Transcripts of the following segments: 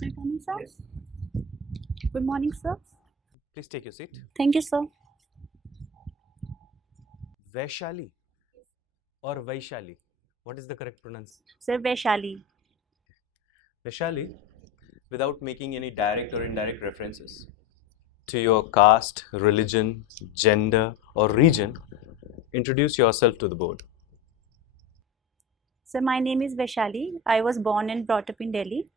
Good morning, sir. Good morning, sir. Please take your seat. Thank you, sir. Vaishali or Vaishali? What is the correct pronunciation? Sir Vaishali. Vaishali, without making any direct or indirect references to your caste, religion, gender, or region, introduce yourself to the board. Sir, my name is Vaishali. I was born and brought up in Delhi.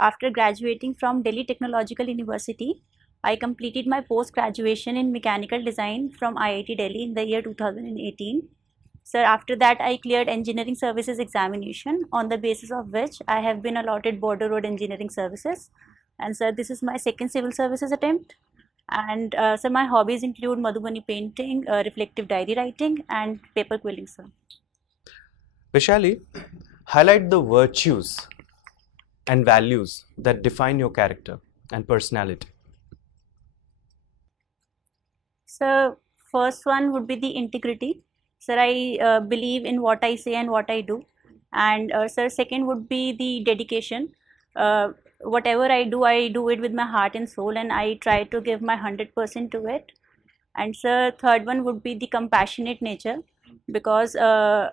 After graduating from Delhi Technological University, I completed my post-graduation in mechanical design from IIT Delhi in the year 2018. Sir, after that, I cleared engineering services examination, on the basis of which I have been allotted border road engineering services. And sir, this is my second civil services attempt. And so my hobbies include Madhubani painting, reflective diary writing, and paper quilling, sir. Vaishali, highlight the virtues and values that define your character and personality. So first one would be the integrity. Sir, I believe in what I say and what I do. And sir, second would be the dedication. Whatever I do it with my heart and soul, and I try to give my 100% to it. And sir, third one would be the compassionate nature, because I'm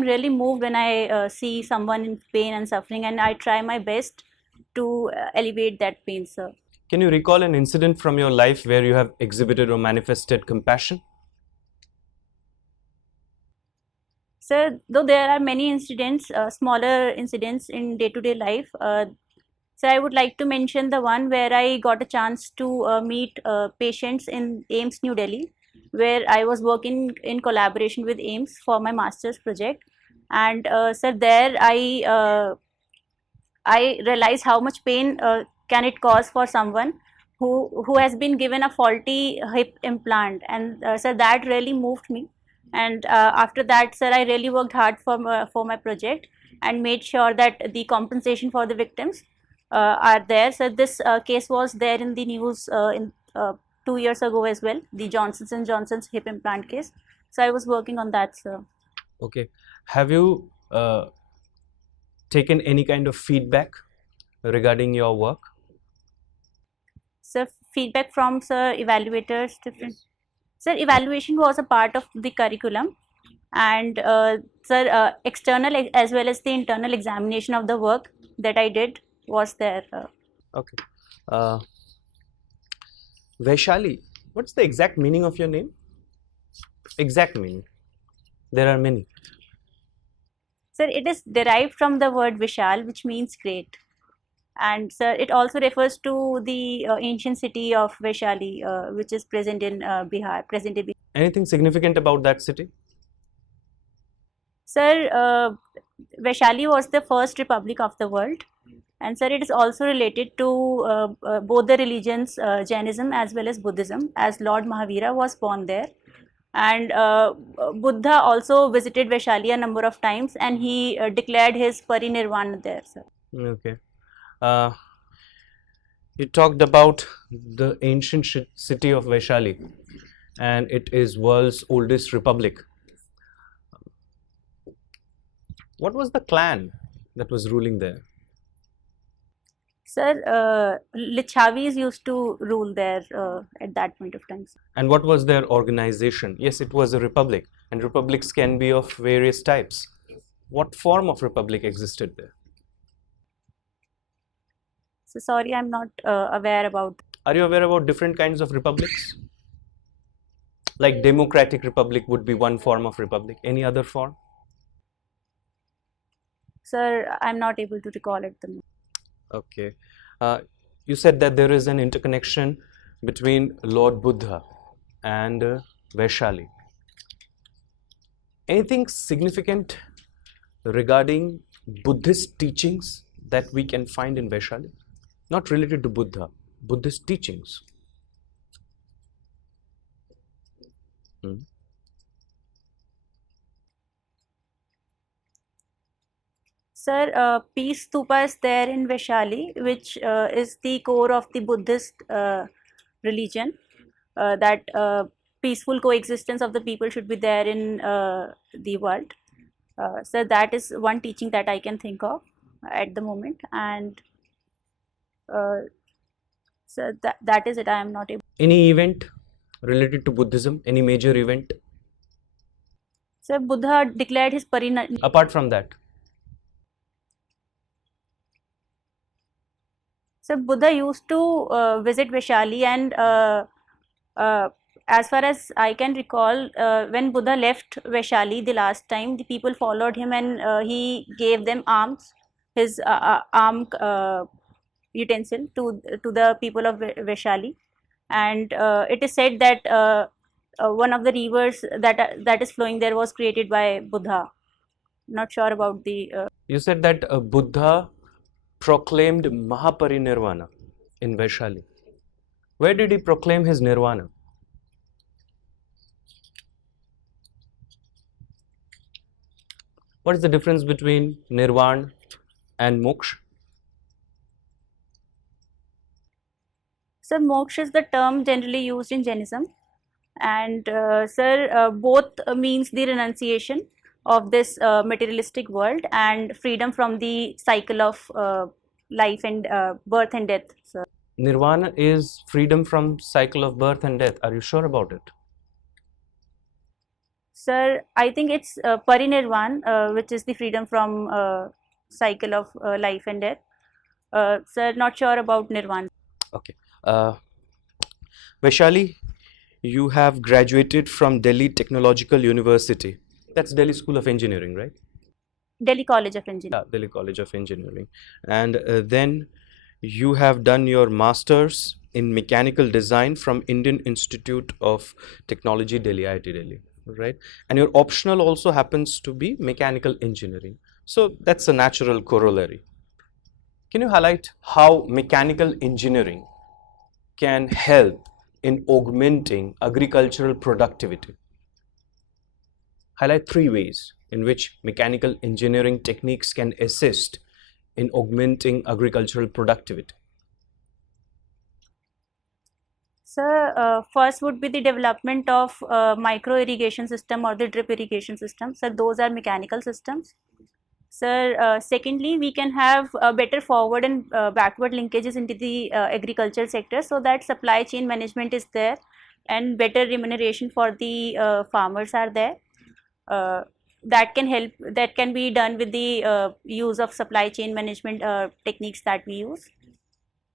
really moved when I see someone in pain and suffering, and I try my best to alleviate that pain, sir. Can you recall an incident from your life where you have exhibited or manifested compassion? Sir, though there are many incidents, smaller incidents in day-to-day life, so I would like to mention the one where I got a chance to meet patients in AIMS New Delhi, where I was working in collaboration with AIMS for my master's project. And sir, there I realized how much pain can it cause for someone who has been given a faulty hip implant, and sir, that really moved me. And after that, sir, I really worked hard for my project and made sure that the compensation for the victims are there. So this case was there in the news in 2 years ago as well, the Johnson's and Johnson's hip implant case. So I was working on that, sir. Okay. Have you taken any kind of feedback regarding your work? So feedback from sir, evaluators, different. Sir, evaluation was a part of the curriculum, and sir, external as well as the internal examination of the work that I did was there. Okay. Uh, Vaishali, what's the exact meaning of your name? Exact meaning. There are many. Sir, it is derived from the word Vishal, which means great. And sir, it also refers to the ancient city of Vaishali, which is present in Bihar, present in Bihar. Anything significant about that city? Sir, Vaishali was the first republic of the world. And sir, it is also related to both the religions, Jainism as well as Buddhism, as Lord Mahavira was born there. And Buddha also visited Vaishali a number of times, and he declared his parinirvana there, sir. Okay. You talked about the ancient city of Vaishali, and it is world's oldest republic. What was the clan that was ruling there? Sir, Lichavis used to rule there at that point of time. And what was their organization? Yes, it was a republic, and republics can be of various types. What form of republic existed there? So sorry, I'm not aware about. Are you aware about different kinds of republics? Like democratic republic would be one form of republic. Any other form? Sir, I'm not able to recall at the moment. Okay. You said that there is an interconnection between Lord Buddha and Vaishali. Anything significant regarding Buddhist teachings that we can find in Vaishali? Not related to Buddha, Buddhist teachings. Sir, peace stupa is there in Vaishali, which is the core of the Buddhist religion. That peaceful coexistence of the people should be there in the world. So that is one teaching that I can think of at the moment. And Uh, so that is it. I am not able. Any event related to Buddhism? Any major event? So Buddha declared his Apart from that, So Buddha used to visit Vaishali, and uh, as far as I can recall, when Buddha left Vaishali the last time, the people followed him, and he gave them alms, his arm utensil to the people of Vaishali, and it is said that one of the rivers that is flowing there was created by Buddha. Not sure about the. you said that Buddha proclaimed Mahaparinirvana in Vaishali. Where did he proclaim his nirvana? What is the difference between nirvana and moksha? So moksha is the term generally used in Jainism, and sir, both means the renunciation of this materialistic world and freedom from the cycle of life and birth and death, sir. Nirvana is freedom from cycle of birth and death. Are you sure about it? Sir, I think it's parinirvan, which is the freedom from cycle of life and death. Sir, not sure about nirvana. Okay. Vaishali, you have graduated from Delhi Technological University. That's Delhi School of Engineering, right? Delhi College of Engineering. Yeah, Delhi College of Engineering. And then you have done your master's in mechanical design from Indian Institute of Technology, Delhi, IIT Delhi, right? And your optional also happens to be mechanical engineering. So that's a natural corollary. Can you highlight how mechanical engineering can help in augmenting agricultural productivity? Highlight 3 ways in which mechanical engineering techniques can assist in augmenting agricultural productivity. Sir, first would be the development of micro irrigation system or the drip irrigation system. So those are mechanical systems. Sir, secondly, we can have better forward and backward linkages into the agriculture sector, so that supply chain management is there and better remuneration for the farmers are there. Uh, that can help, that can be done with the use of supply chain management techniques that we use.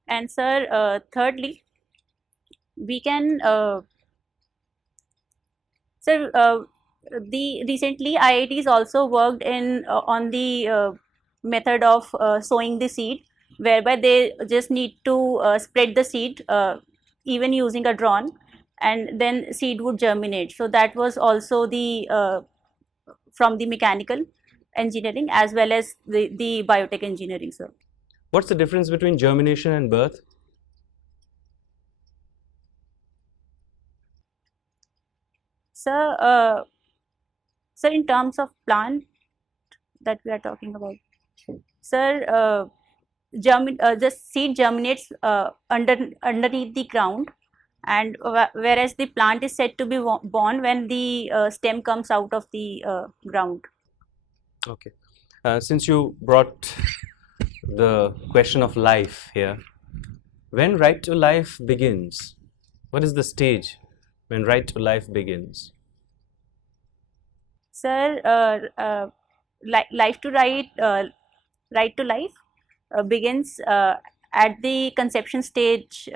And sir, thirdly, we can sir, the recently IITs also worked in on the method of sowing the seed, whereby they just need to spread the seed even using a drone, and then seed would germinate. So that was also the from the mechanical engineering as well as the biotech engineering, sir. What's the difference between germination and birth? Sir, sir, in terms of plant that we are talking about, sir, the seed germinates underneath the ground, and whereas the plant is said to be born when the stem comes out of the ground. Okay. Since you brought the question of life here, when right to life begins, what is the stage when right to life begins? Sir, life to right to life begins at the conception stage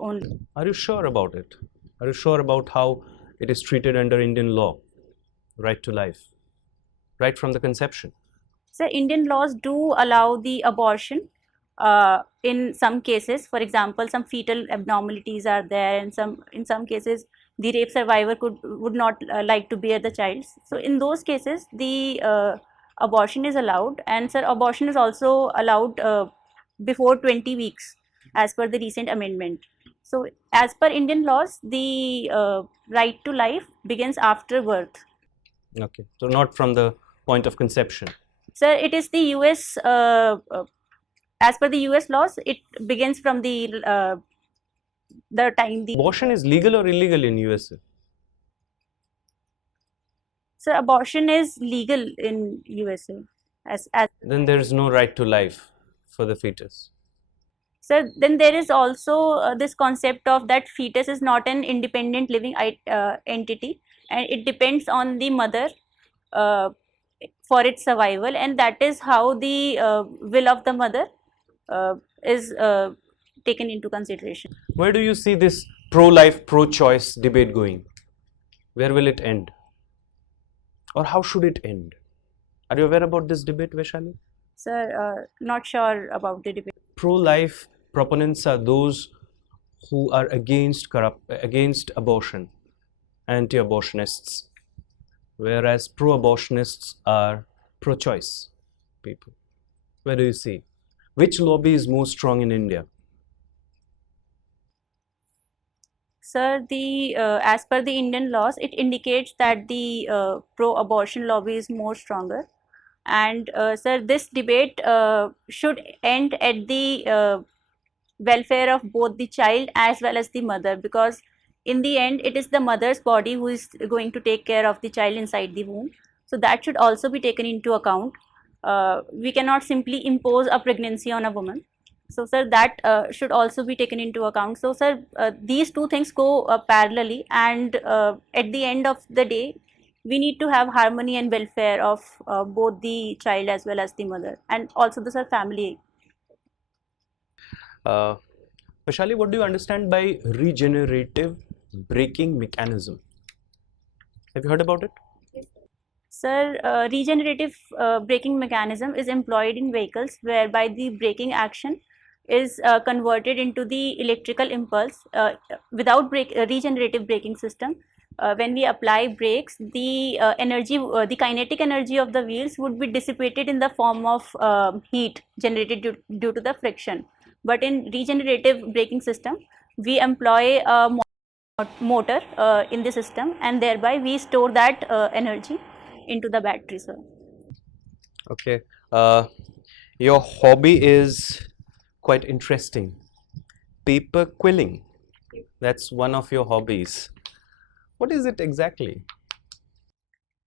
only. Are you sure about it? Are you sure about how it is treated under Indian law? Right to life, right from the conception. So Indian laws do allow the abortion in some cases. For example, some fetal abnormalities are there, and in some cases the rape survivor would not like to bear the child. So in those cases, the abortion is allowed, and sir, abortion is also allowed before 20 weeks, as per the recent amendment. So as per Indian laws, the right to life begins after birth. Okay, so not from the point of conception. Sir, it is the US, as per the US laws, it begins from the time the. Abortion is legal or illegal in USA? So abortion is legal in USA. As Then there is no right to life for the fetus. So then there is also this concept of that fetus is not an independent living entity, and it depends on the mother uh, for its survival, and that is how the will of the mother is taken into consideration. Where do you see this pro-life, pro-choice debate going? Where will it end? Or how should it end? Are you aware about this debate, Vaishali? Sir, not sure about the debate. Pro-life proponents are those who are against abortion, anti-abortionists, whereas pro-abortionists are pro-choice people. Where do you see? Which lobby is more strong in India? Sir, the as per the Indian laws, it indicates that the pro-abortion lobby is more stronger. And sir, this debate should end at the welfare of both the child as well as the mother, because in the end it is the mother's body who is going to take care of the child inside the womb. So that should also be taken into account. We cannot simply impose a pregnancy on a woman. So sir, that should also be taken into account. So sir, these two things go parallelly, and at the end of the day we need to have harmony and welfare of both the child as well as the mother, and also the sir family. Uh, Vaishali, what do you understand by regenerative braking mechanism? Have you heard about it? Sir, regenerative braking mechanism is employed in vehicles whereby the braking action is converted into the electrical impulse without regenerative braking system. When we apply brakes, the the kinetic energy of the wheels would be dissipated in the form of heat generated due to the friction. But in regenerative braking system, we employ a motor in the system, and thereby we store that energy into the battery, sir. Okay. Your hobby is quite interesting. Paper quilling. That's one of your hobbies. What is it exactly?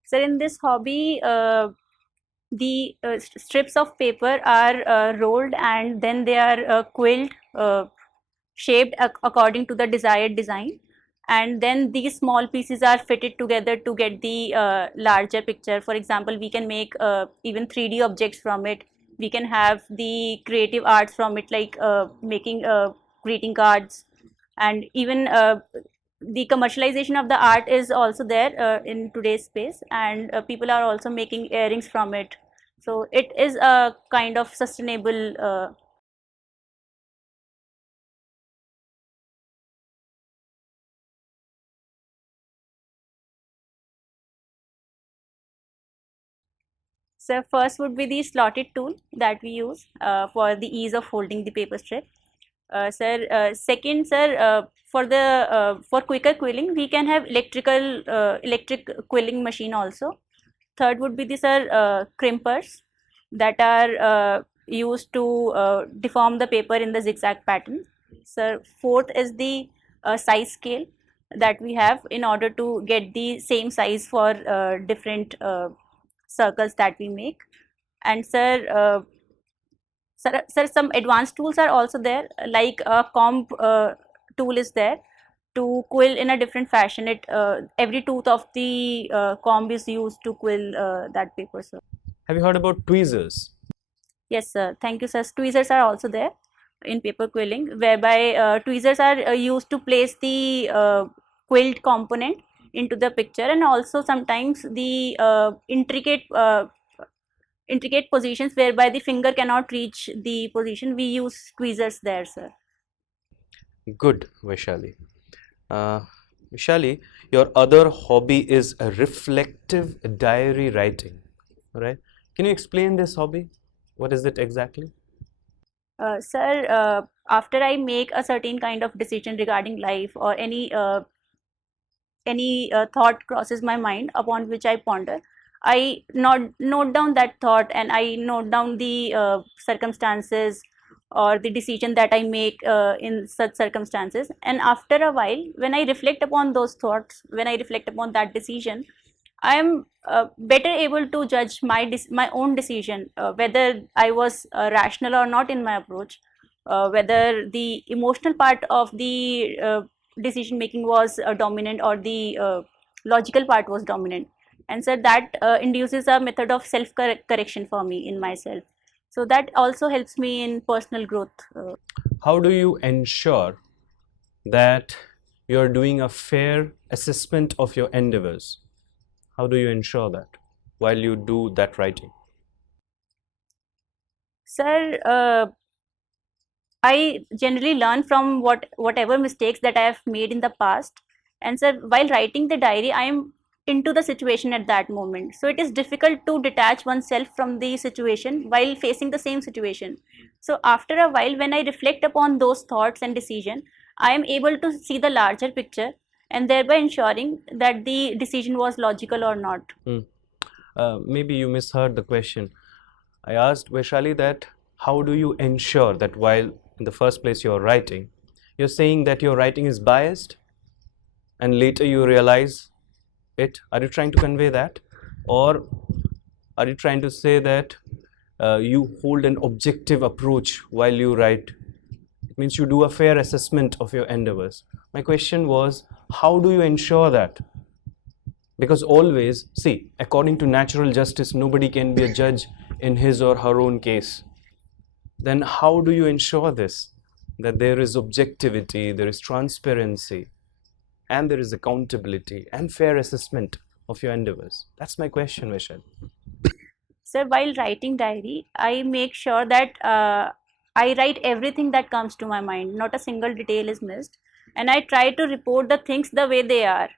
So in this hobby, the strips of paper are rolled and then they are quilled, shaped according to the desired design, and then these small pieces are fitted together to get the larger picture. For example, we can make even 3D objects from it. We can have the creative arts from it, like making greeting cards, and even the commercialization of the art is also there in today's space, and people are also making earrings from it. So it is a kind of sustainable So first would be the slotted tool that we use for the ease of holding the paper strip. Sir, second, sir, for quicker quilling, we can have electric quilling machine also. Third would be the sir crimpers that are used to deform the paper in the zigzag pattern. Sir, fourth is the size scale that we have in order to get the same size for different circles that we make. And sir, sir, some advanced tools are also there, like a comb tool is there to quill in a different fashion. It every tooth of the comb is used to quill that paper, sir. Have you heard about tweezers? Yes, sir. Thank you, sir. Tweezers are also there in paper quilling, whereby tweezers are used to place the quilled component into the picture, and also sometimes the intricate positions whereby the finger cannot reach the position. We use tweezers there, sir. Good, Vaishali. Uh, Vaishali, your other hobby is a reflective diary writing, right? Can you explain this hobby? What is it exactly? Sir, after I make a certain kind of decision regarding life, or any thought crosses my mind upon which I ponder, I note down that thought, and I note down the circumstances or the decision that I make in such circumstances. And after a while, when I reflect upon those thoughts, when I reflect upon that decision, I am better able to judge my own decision, whether I was rational or not in my approach. whether the emotional part of the decision making was dominant or the logical part was dominant. And so that induces a method of self correction for me in myself. So that also helps me in personal growth. How do you ensure that you're doing a fair assessment of your endeavors? How do you ensure that while you do that writing? Sir, I generally learn from whatever mistakes that I have made in the past. And so while writing the diary, I am into the situation at that moment. So it is difficult to detach oneself from the situation while facing the same situation. So after a while, when I reflect upon those thoughts and decision, I am able to see the larger picture and thereby ensuring that the decision was logical or not. Maybe you misheard the question. I asked Vaishali that how do you ensure that while in the first place you're writing, you're saying that your writing is biased and later you realize it? Are you trying to convey that? Or are you trying to say that you hold an objective approach while you write? It means you do a fair assessment of your endeavors. My question was, how do you ensure that? Because always, see, according to natural justice, nobody can be a judge in his or her own case. Then how do you ensure this? That there is objectivity, there is transparency, and there is accountability and fair assessment of your endeavors? That's my question, Vishal. So while writing diary, I make sure that I write everything that comes to my mind. Not a single detail is missed, and I try to report the things the way they are,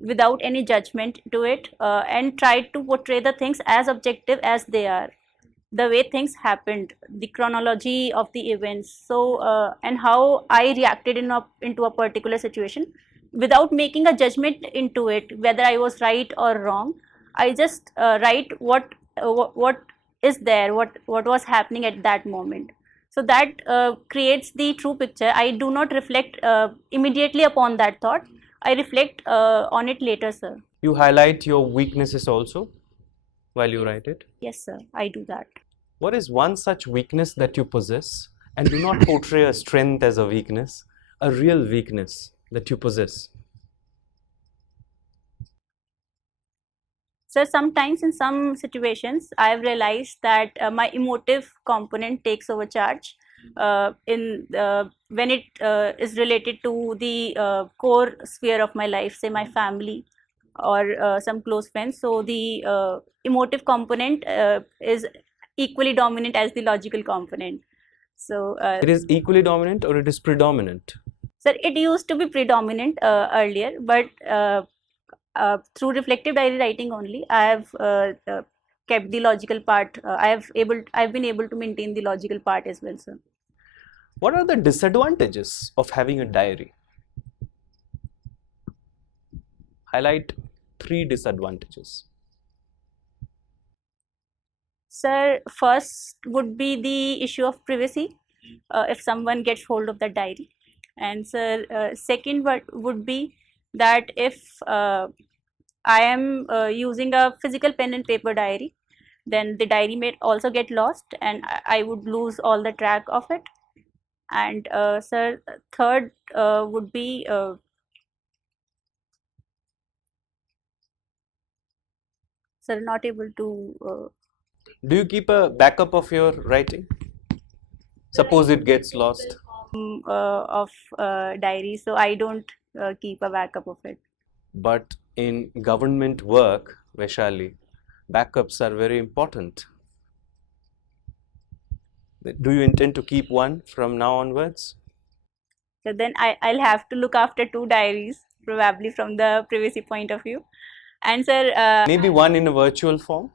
without any judgment to it, and try to portray the things as objective as they are, the way things happened, the chronology of the events. So and how I reacted into a particular situation, without making a judgment into it, whether I was right or wrong. I just write what is there, what was happening at that moment. So that creates the true picture. I do not reflect immediately upon that thought. I reflect on it later, sir. You highlight your weaknesses also while you write it. Yes, sir, I do that. What is one such weakness that you possess? And do not portray a strength as a weakness, a real weakness that you possess. So sometimes in some situations, I've realized that my emotive component takes over charge in when it is related to the core sphere of my life, say my family or some close friends. So the emotive component is equally dominant as the logical component. So It is equally dominant or it is predominant? so it used to be predominant earlier, but through reflective diary writing only, I have kept the logical part. I've been able to maintain the logical part as well, sir. What are the disadvantages of having a diary? Highlight 3 disadvantages. Sir, first would be the issue of privacy if someone gets hold of the diary. And sir, second would be that if I am using a physical pen and paper diary, then the diary may also get lost and I would lose all the track of it. And sir, third would be sir, not able to. Do you keep a backup of your writing? Suppose it gets lost. Of diary, so I don't keep a backup of it. But in government work, Vaishali, backups are very important. Do you intend to keep one from now onwards? So then I'll have to look after 2 diaries, probably from the privacy point of view. And sir, Maybe one in a virtual form,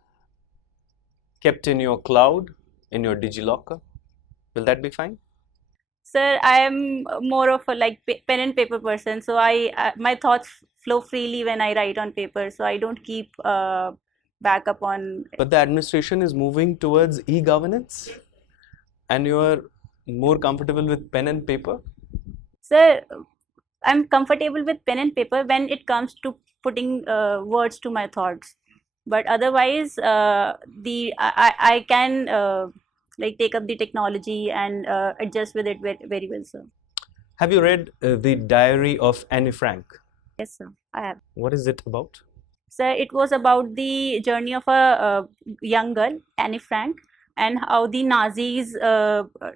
kept in your cloud, in your DigiLocker. Will that be fine? sir, I am more of a like pen and paper person, so I my thoughts flow freely when I write on paper, so I don't keep backup on. But the administration is moving towards e-governance, and you are more comfortable with pen and paper. Sir, I'm comfortable with pen and paper when it comes to putting words to my thoughts, but otherwise, I can like take up the technology and adjust with it very, very well, sir. Have you read the Diary of Anne Frank? Yes, sir, I have. What is it about? So it was about the journey of a young girl, Anne Frank, and how the Nazis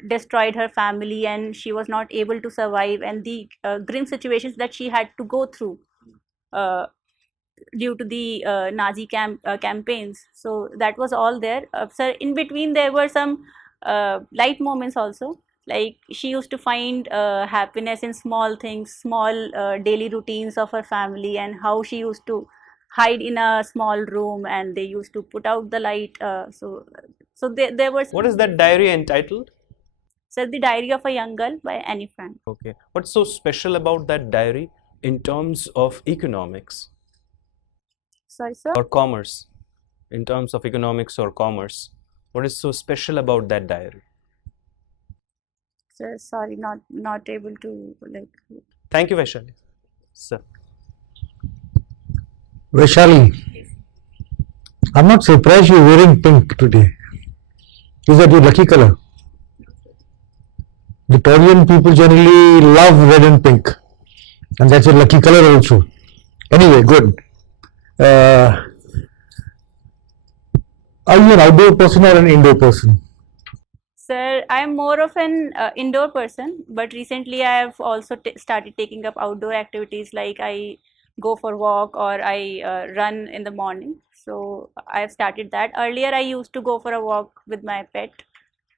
destroyed her family, and she was not able to survive, and the grim situations that she had to go through uh, due to the Nazi campaigns. So that was all there. So in between there were some light moments also. Like she used to find happiness in small things, small daily routines of her family, and how she used to hide in a small room, and they used to put out the light. So there was. What is that diary entitled? So the Diary of a Young Girl by Anne Frank. Okay. What's so special about that diary in terms of economics Sorry, sir. or commerce? In terms of economics or commerce, what is so special about that diary? So, sorry, not able to like. Thank you, Vaishali. Sir. Vaishali, I'm not surprised you're wearing pink today. Is that your lucky color? Victorian people generally love red and pink, and that's your lucky color also. Anyway, good. Are you an outdoor person or an indoor person? Sir, I'm more of an indoor person, but recently I have also started taking up outdoor activities, like I go for walk or I run in the morning. So I have started that. Earlier I used to go for a walk with my pet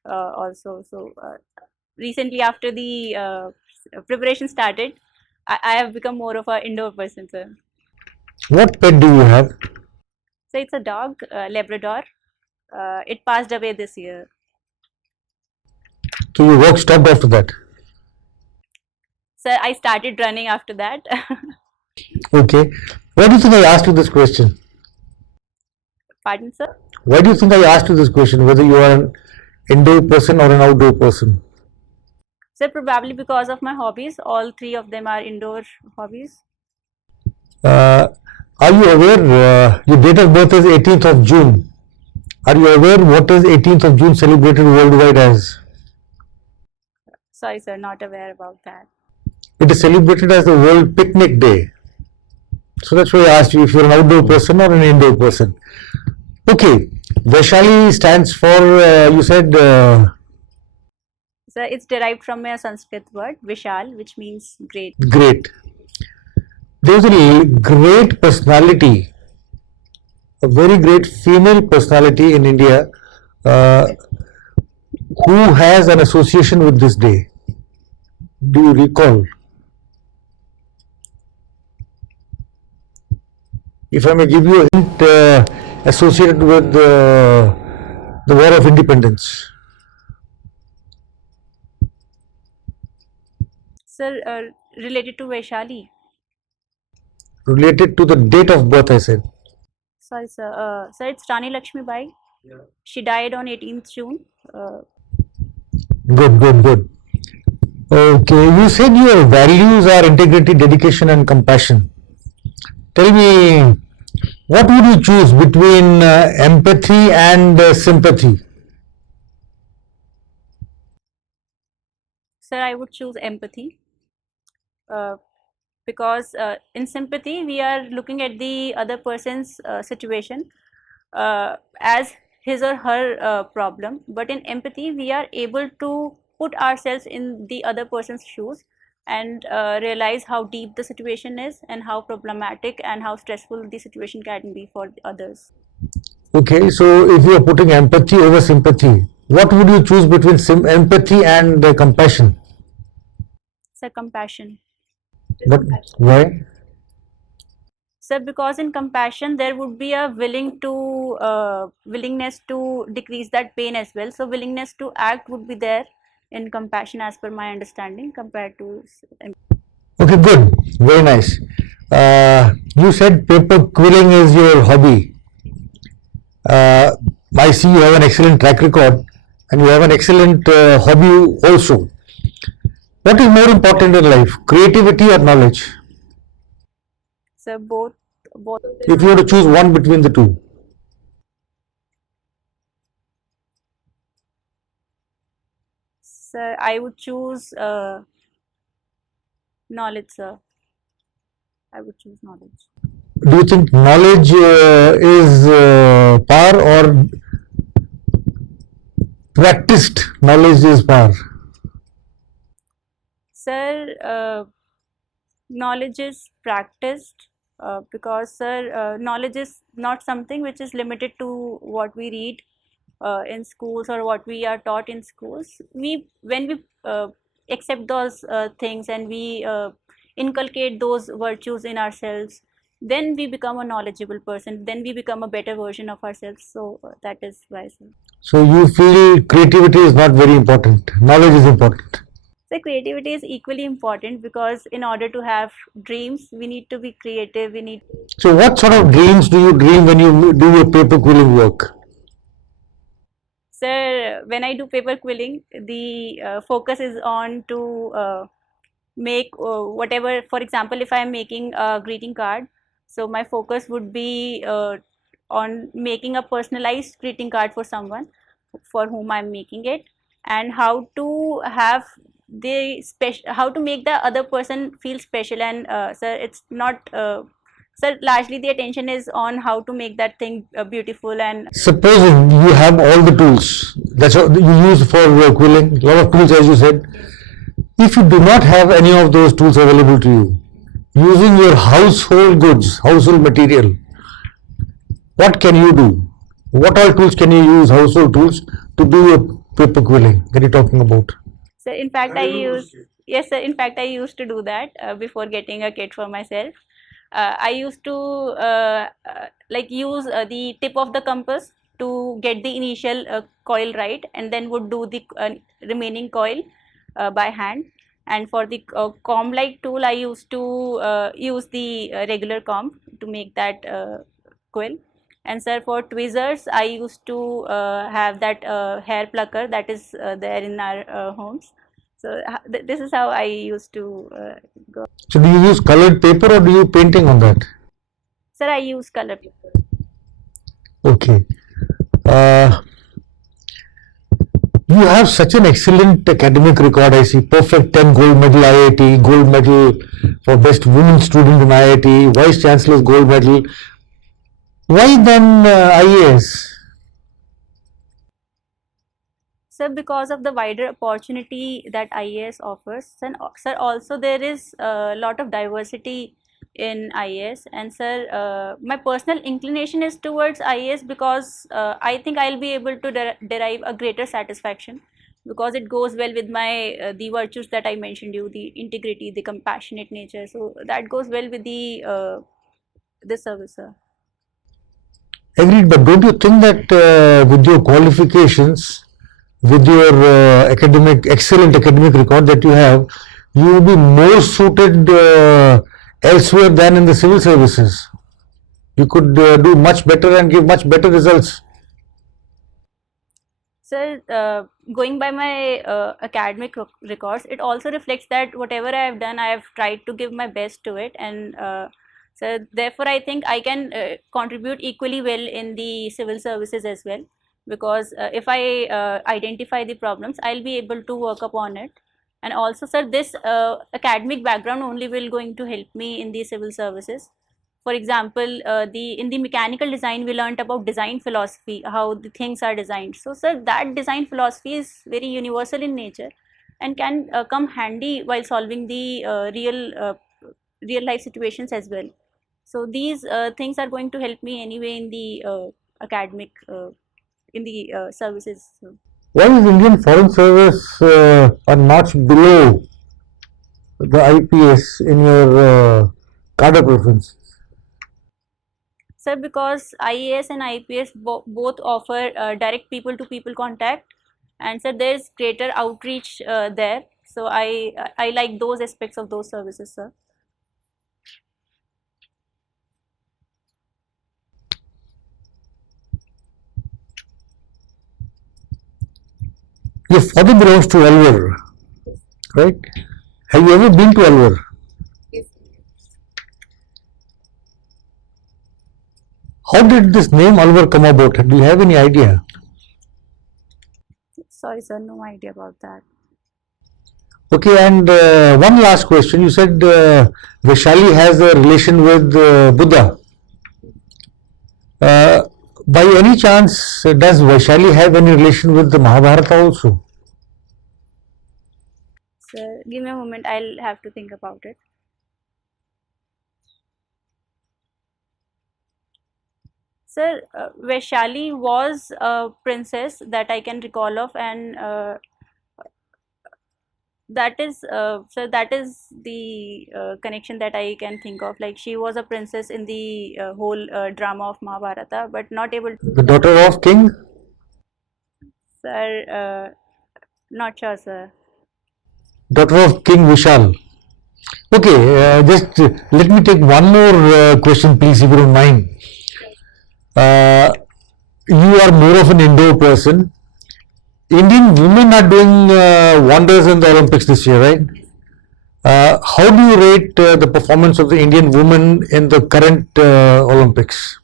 also. So recently, after the preparation started, I have become more of an indoor person, sir. What pet do you have? So it's a dog, Labrador. It passed away this year. So your work stopped after that. So I started running after that. Okay. Why do you think I asked you this question? Pardon, sir? Why do you think I asked you this question? Whether you are an indoor person or an outdoor person? So probably because of my hobbies. All three of them are indoor hobbies. Are you aware your date of birth is 18th of June? Are you aware what is 18th of June celebrated worldwide as? Sorry, sir, not aware about that. It is celebrated as the World Picnic Day. So that's why I asked you if you're an outdoor person or an indoor person. Okay, Vaishali stands for, you said, So it's derived from a Sanskrit word, Vishal, which means great. great. There's a great personality, a very great female personality in India uh, who has an association with this day. Do you recall? If I may give you a hint, associated with the War of Independence. Sir, related to Vaishali. Related to the date of birth, I said. Sorry, sir. Sir, it's Rani Lakshmi Bai. Yeah. She died on 18th June. Good. Okay, you said your values are integrity, dedication, and compassion. Tell me, what would you choose between empathy and sympathy? Sir, I would choose empathy. Because in sympathy, we are looking at the other person's situation as his or her problem. But in empathy, we are able to put ourselves in the other person's shoes and realize how deep the situation is and how problematic and how stressful the situation can be for others. Okay, so if you are putting empathy over sympathy, what would you choose between empathy and compassion? Sir, compassion. But why? Sir, because in compassion there would be a willingness to decrease that pain as well. So willingness to act would be there in compassion, as per my understanding, compared to. Okay, good, very nice. You said paper quilling is your hobby. I see you have an excellent track record and you have an excellent hobby also. What is more important in life, creativity or knowledge? So both. If you have to choose one between the two. Sir, I would choose knowledge, sir. I would choose knowledge. Do you think knowledge is power, or practiced knowledge is power? Sir, knowledge is practiced because, sir, knowledge is not something which is limited to what we read in schools or what we are taught in schools. When we accept those things and we inculcate those virtues in ourselves, then we become a knowledgeable person. Then we become a better version of ourselves. So that is why, sir. So you feel creativity is not very important, knowledge is important. So creativity is equally important because in order to have dreams, we need to be creative. We need. So what sort of dreams do you dream when you do your paper quilling work? Sir, when I do paper quilling, the focus is on to make whatever. For example, if I am making a greeting card, so my focus would be on making a personalized greeting card for someone for whom I'm making it, and how to have the special, how to make the other person feel special. And sir, it's not sir, largely the attention is on how to make that thing beautiful. And Supposing you have all the tools that's what you use for quilling, a lot of tools as you said. If you do not have any of those tools available to you, using your household goods, household material, what can you do? What all tools can you use, household tools, to do your paper quilling that you're talking about? so in fact, I use, yes, sir. In fact, I used to do that before getting a kit for myself. I used to like use the tip of the compass to get the initial coil right, and then would do the remaining coil by hand. And for the comb-like tool, I used to use the regular comb to make that quill. And sir, for tweezers, I used to have that hair plucker that is there in our homes. So this is how I used to go. So do you use colored paper or do you painting on that? Sir, I use color paper. Okay. You have such an excellent academic record. I see perfect 10 gold medal IIT, gold medal for best women student in IIT, vice chancellor's gold medal. Why then IAS? Sir, because of the wider opportunity that IAS offers, sir, also there is a lot of diversity in IAS. And sir, my personal inclination is towards IAS because I think I'll be able to derive a greater satisfaction, because it goes well with my the virtues that I mentioned you, the integrity, the compassionate nature. So that goes well with the service, sir. Agreed, but don't you think that with your qualifications, with your excellent academic record that you have, you will be more suited elsewhere than in the civil services? You could do much better and give much better results. Sir, going by my academic records, it also reflects that whatever I have done, I have tried to give my best to it. And so therefore, I think I can contribute equally well in the civil services as well, because if I identify the problems, I'll be able to work upon it. And also, sir, this academic background only will going to help me in the civil services. For example, in the mechanical design, we learned about design philosophy, how the things are designed. So, sir, that design philosophy is very universal in nature and can come handy while solving the real life situations as well. So these things are going to help me anyway in the academic in the services. So. Why is Indian Foreign Service a notch below the IPS in your cadre preference? Sir, because IAS and IPS both offer direct people-to-people contact, and sir, there is greater outreach there. So I like those aspects of those services, sir. Your father belongs to Alwar, right? Have you ever been to Alwar? Yes. How did this name Alwar come about? Do you have any idea? Sorry, sir, no idea about that. Okay, and one last question. You said Vaishali has a relation with Buddha. Uh, by any chance, does Vaishali have any relation with the Mahabharata also? Sir, give me a moment. I'll have to think about it. Sir, Vaishali was a princess that I can recall of, and that is so that is the connection that I can think of. Like, she was a princess in the whole drama of Mahabharata, but not able to. The daughter of king? Sir, not sure, sir. Daughter of King Vishal. Okay, just let me take one more question, please, if you don't mind. Uh, you are more of an indoor person. Indian women are doing wonders in the Olympics this year, right? How do you rate the performance of the Indian women in the current Olympics?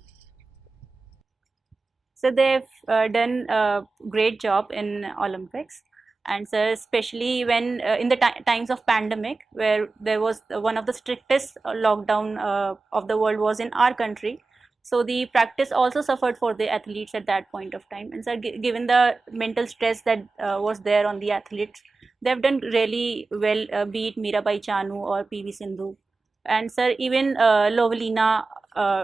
So they've done a great job in Olympics, and so especially when in the times of pandemic, where there was one of the strictest lockdown of the world was in our country. So the practice also suffered for the athletes at that point of time, and so given the mental stress that was there on the athletes, they've done really well, be it Mirabai Chanu or PV Sindhu, and sir, even Lovelina,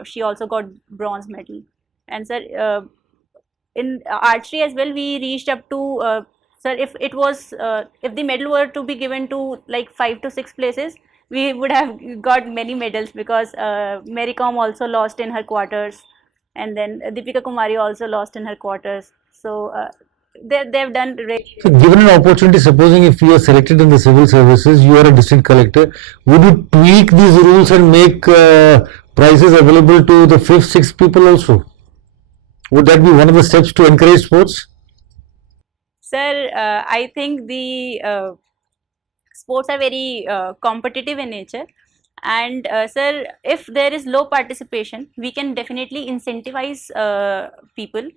she also got bronze medal, and sir, in archery as well, we reached up to sir, if it was if the medal were to be given to like 5 to 6 places, we would have got many medals, because Mary Kom also lost in her quarters, and then Deepika Kumari also lost in her quarters. So they've done really So, well. given an opportunity, supposing if you are selected in the civil services, you are a district collector, would you tweak these rules and make prizes available to the fifth, sixth people also? Would that be one of the steps to encourage sports? Sir, I think the sports are very competitive in nature, and sir, if there is low participation, we can definitely incentivize people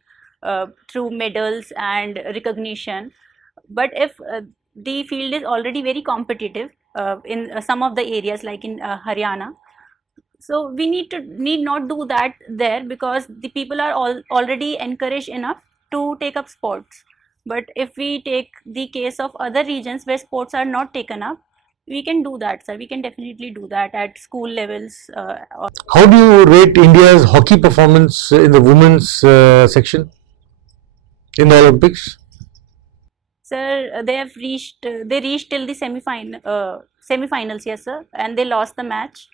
through medals and recognition. But if the field is already very competitive in some of the areas, like in Haryana, so we need not do that there, because the people are already encouraged enough to take up sports. But if we take the case of other regions where sports are not taken up, we can do that, sir. We can definitely do that at school levels. How do you rate India's hockey performance in the women's section in the Olympics? Sir, they reached till the semifinals, yes, sir, and they lost the match.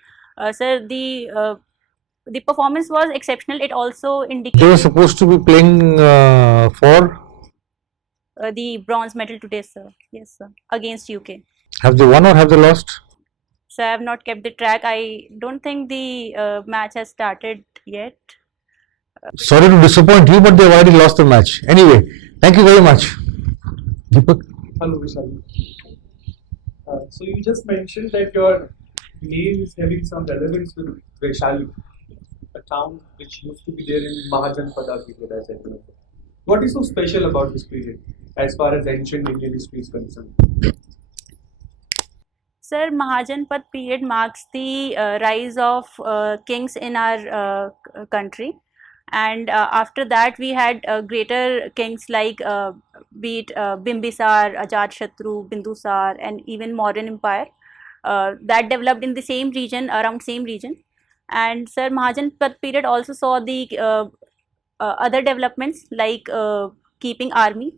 Sir, the performance was exceptional. It also They were indicated supposed to be playing for. the bronze medal today, sir. Yes, sir, against UK. Have they won or have they lost? So I have not kept the track. I don't think the match has started yet. Sorry to disappoint you, but they've already lost the match. Anyway, thank you very much. Deepak? Hello, Vishal. So you just mentioned that your name is having some relevance with Vaishali, a town which used to be there in Mahajanpada period, as I remember. What is so special about this period, as far as ancient Indian history is concerned? Sir, Mahajanpat period marks the rise of kings in our country, and after that we had greater kings like be it Bimbisar, Ajatashatru, Bindusar, and even Mauryan Empire that developed in the same region, around same region. And sir, Mahajanpat period also saw the other developments, like keeping army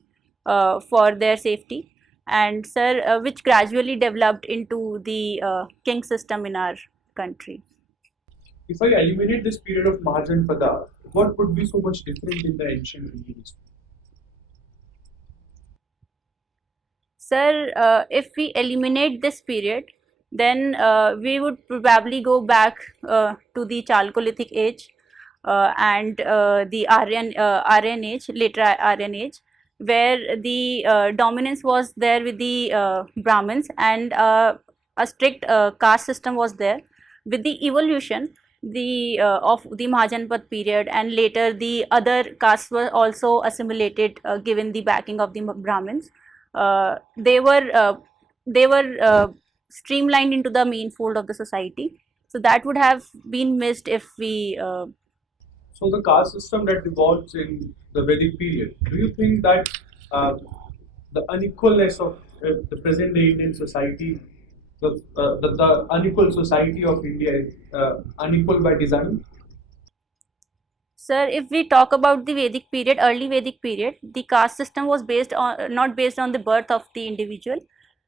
for their safety, and sir, which gradually developed into the king system in our country. If I eliminate this period of Mahajanpada, what would be so much different in the ancient Indian history? Sir, if we eliminate this period, then we would probably go back to the Chalcolithic age and the Aryan age, later Aryan age, where the dominance was there with the Brahmins, and a strict caste system was there. With the evolution of the Mahajanpat period, and later the other castes were also assimilated, given the backing of the Brahmins. They were they were streamlined into the main fold of the society. So that would have been missed if we So the caste system that evolves in the Vedic period, do you think that uh, the unequalness of the present day Indian society, the unequal society of India is unequal by design? Sir, if we talk about the Vedic period, early Vedic period, the caste system was based on not based on the birth of the individual.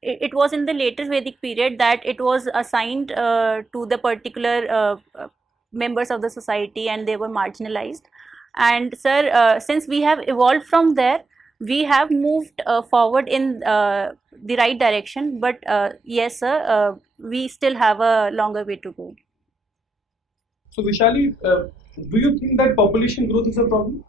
It was in the later Vedic period that it was assigned to the particular members of the society, and they were marginalized. And sir, since we have evolved from there, we have moved forward in the right direction. But yes, sir, we still have a longer way to go. So Vishali, do you think that population growth is a problem?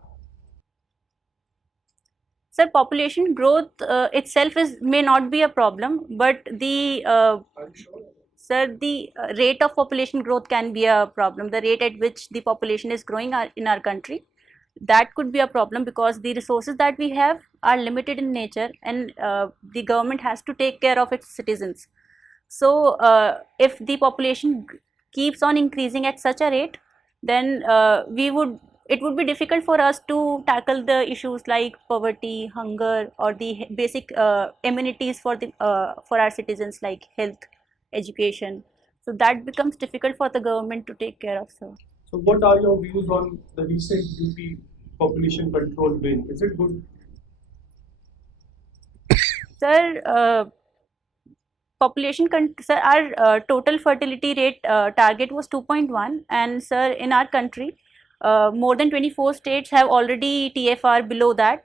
Sir, population growth itself may not be a problem, but the Are you sure? sir, the rate of population growth can be a problem. The rate at which the population is growing in our country, that could be a problem, because the resources that we have are limited in nature, and the government has to take care of its citizens. So, if the population keeps on increasing at such a rate, then it would be difficult for us to tackle the issues like poverty, hunger, or the basic amenities for our citizens like health, education. So that becomes difficult for the government to take care of. So, So what are your views on the recent UP population control bill? Is it good? sir, sir, our total fertility rate target was 2.1, and sir, in our country, more than 24 states have already TFR below that.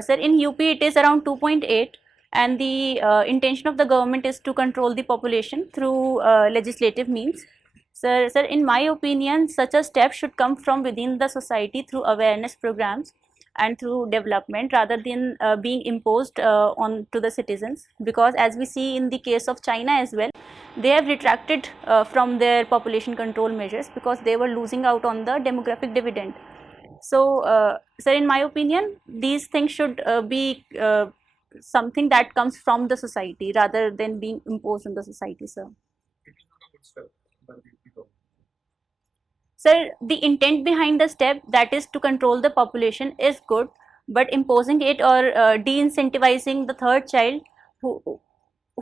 Sir, in UP it is around 2.8, and the intention of the government is to control the population through legislative means. Sir, in my opinion, such a step should come from within the society through awareness programs and through development, rather than being imposed on to the citizens, because as we see in the case of China as well, they have retracted from their population control measures because they were losing out on the demographic dividend. So, sir, in my opinion, these things should be something that comes from the society rather than being imposed on the society, sir. It is not a good step by the UP government. Sir, the intent behind the step, that is to control the population, is good, but imposing it or de-incentivizing the third child, who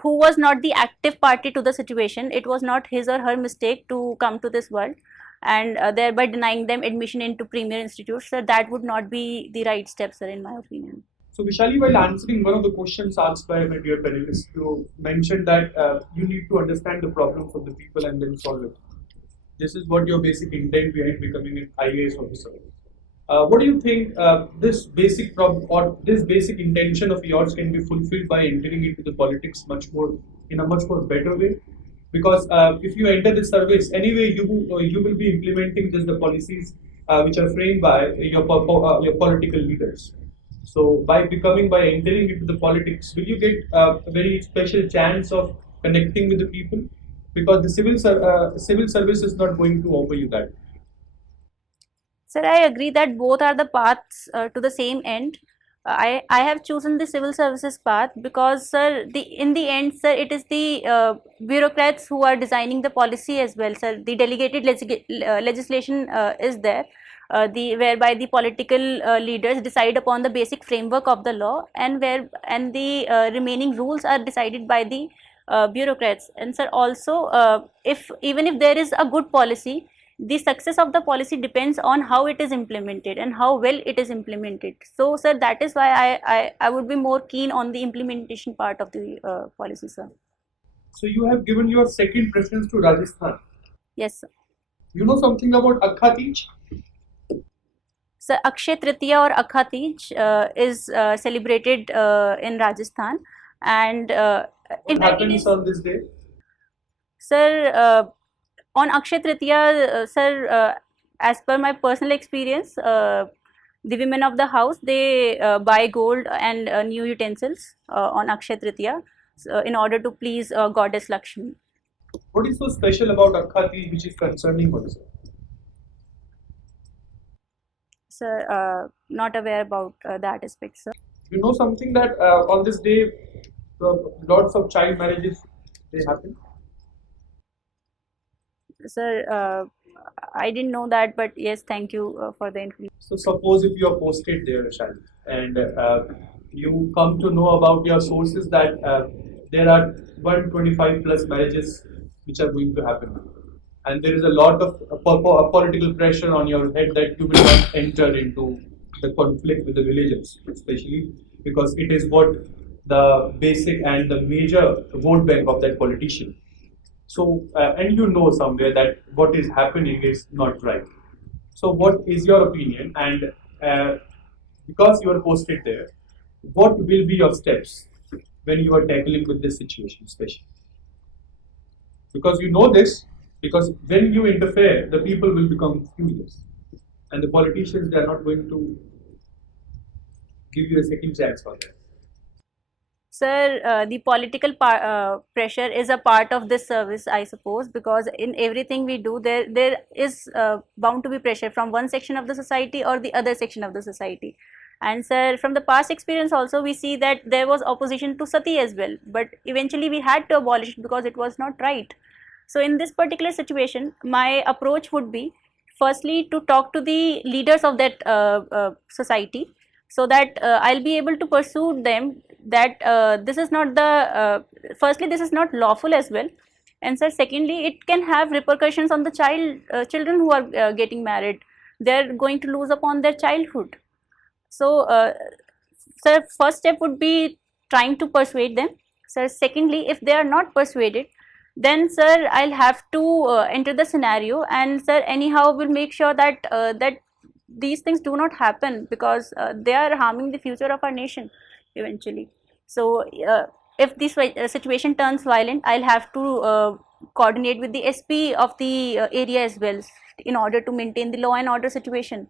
who was not the active party to the situation, it was not his or her mistake to come to this world, and thereby denying them admission into premier institutes, sir, that would not be the right step, sir, in my opinion. So Vishali, while answering one of the questions asked by my dear panelist, you mentioned that you need to understand the problems of the people and then solve it. This is what your basic intent behind becoming an IAS officer. What do you think this basic problem or this basic intention of yours can be fulfilled by entering into the politics much more in a much more better way? Because if you enter the service anyway, you will be implementing the policies which are framed by your political leaders. So by entering into the politics, will you get a very special chance of connecting with the people? Because the civil service is not going to offer you that. Sir, I agree that both are the paths to the same end. I have chosen the civil services path because, sir, in the end, sir, it is the bureaucrats who are designing the policy as well, sir. The delegated legislation is there, whereby the political leaders decide upon the basic framework of the law, and the remaining rules are decided by the bureaucrats. And sir, also, if even if there is a good policy, the success of the policy depends on how it is implemented and how well it is implemented. So, sir, that is why I would be more keen on the implementation part of the policy, sir. So you have given your second preference to Rajasthan. Yes, sir. You know something about Akha Teej? So, Akshay Tritiya or Akha Teej is celebrated in Rajasthan, and in What fact, happens on this day? sir, on Akshay Tritiya, sir, as per my personal experience, the women of the house, they buy gold and new utensils on Akshay Tritiya, in order to please goddess Lakshmi. What is so special about Akha Teej which is concerning also? Sir, not aware about that aspect, sir. You know something that on this day So lots of child marriages, they happen. Sir, I didn't know that, but yes, thank you for the information. So suppose if you are posted there, Shali, and you come to know about your sources that there are 125 plus marriages which are going to happen, and there is a lot of political pressure on your head that you will not enter into the conflict with the villagers, especially because it is what the basic and the major vote bank of that politician. So, and you know somewhere that what is happening is not right. So, what is your opinion? And because you are posted there, what will be your steps when you are tackling with this situation, especially? Because you know this, because when you interfere, the people will become furious, and the politicians they are not going to give you a second chance for that. Sir, the political pressure is a part of this service, I suppose, because in everything we do, there is bound to be pressure from one section of the society or the other section of the society. And sir, from the past experience also, we see that there was opposition to sati as well, but eventually we had to abolish it because it was not right. So in this particular situation, my approach would be firstly to talk to the leaders of that society, so that I'll be able to pursue them that this is not the firstly this is not lawful as well, and sir, secondly, it can have repercussions on the children who are getting married. They're going to lose upon their childhood. So sir, first step would be trying to persuade them. Sir, secondly, if they are not persuaded, then sir, I'll have to enter the scenario, and sir, anyhow will make sure that that these things do not happen, because they are harming the future of our nation eventually. So if this situation turns violent, I'll have to coordinate with the SP of the area as well, in order to maintain the law and order situation.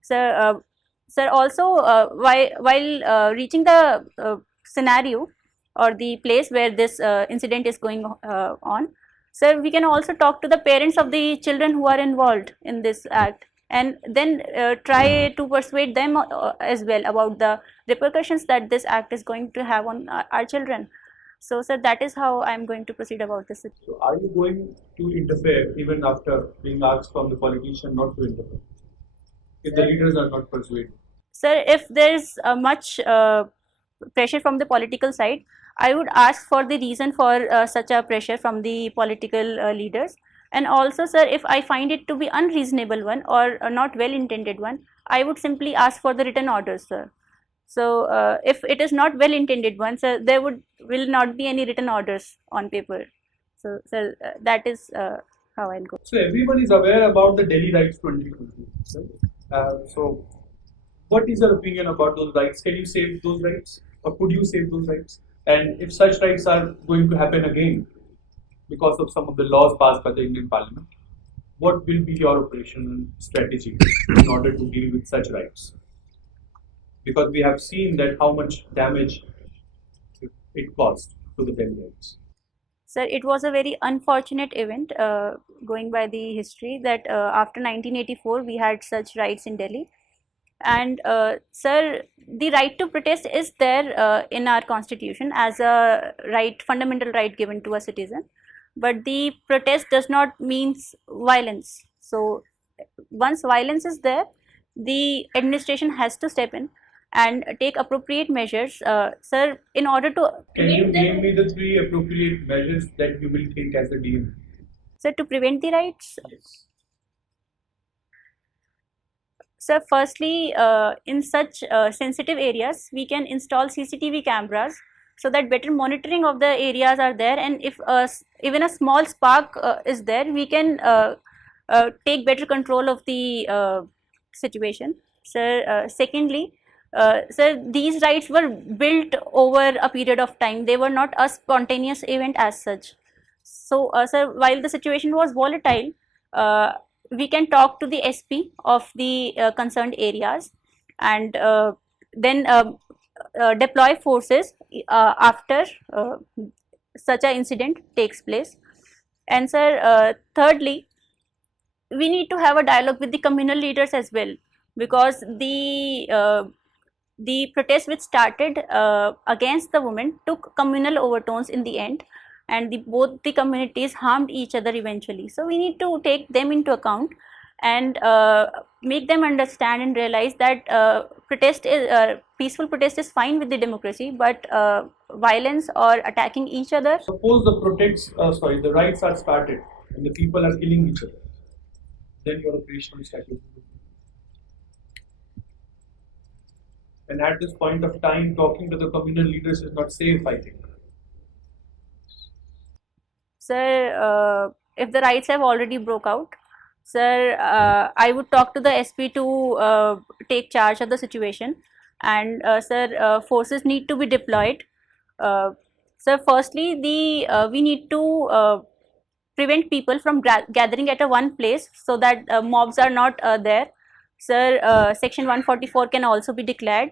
Sir, sir, also while reaching the scenario or the place where this incident is going on, sir, we can also talk to the parents of the children who are involved in this act, and then try to persuade them as well about the repercussions that this act is going to have on our children. So sir, that is how I am going to proceed about this. So, are you going to interfere even after being asked from the politician not to interfere if the leaders are not persuaded? Sir, if there is much pressure from the political side, I would ask for the reason for such a pressure from the political leaders. And also, sir, if I find it to be unreasonable one or not well intended one, I would simply ask for the written orders, sir. So if it is not well intended one, sir, there will not be any written orders on paper. So sir, that is how I'll go. So everyone is aware about the Delhi Rights 2020. Right? So what is your opinion about those rights? Can you save those rights, or could you save those rights? And if such rights are going to happen again because of some of the laws passed by the Indian Parliament, what will be your operational strategy in order to deal with such rights? Because we have seen that how much damage it caused to the Delhi rights. Sir, it was a very unfortunate event, going by the history, that after 1984 we had such rights in Delhi. And sir, the right to protest is there in our constitution as a right, fundamental right given to a citizen. But the protest does not means violence. So once violence is there, the administration has to step in and take appropriate measures, sir, in order to. Can you name me the 3 appropriate measures that you will take as a DM? Sir, to prevent the rights? Yes. So firstly, in such sensitive areas, we can install CCTV cameras so that better monitoring of the areas are there, and if even a small spark is there, we can take better control of the situation. So secondly, sir, these rights were built over a period of time. They were not a spontaneous event as such. So sir, while the situation was volatile, we can talk to the SP of the concerned areas, and then deploy forces after such an incident takes place. And sir, thirdly, we need to have a dialogue with the communal leaders as well, because the the protest which started against the women took communal overtones in the end, and both the communities harmed each other eventually. So we need to take them into account and make them understand and realize that peaceful protest is fine with the democracy, but violence or attacking each other. Suppose the riots are started and the people are killing each other, then your operational strategy. And at this point of time, talking to the communal leaders is not safe, I think. Sir, if the riots have already broke out, sir, I would talk to the SP to take charge of the situation, and sir, forces need to be deployed. Sir, firstly, we need to prevent people from gathering at a one place so that mobs are not there. Sir, section 144 can also be declared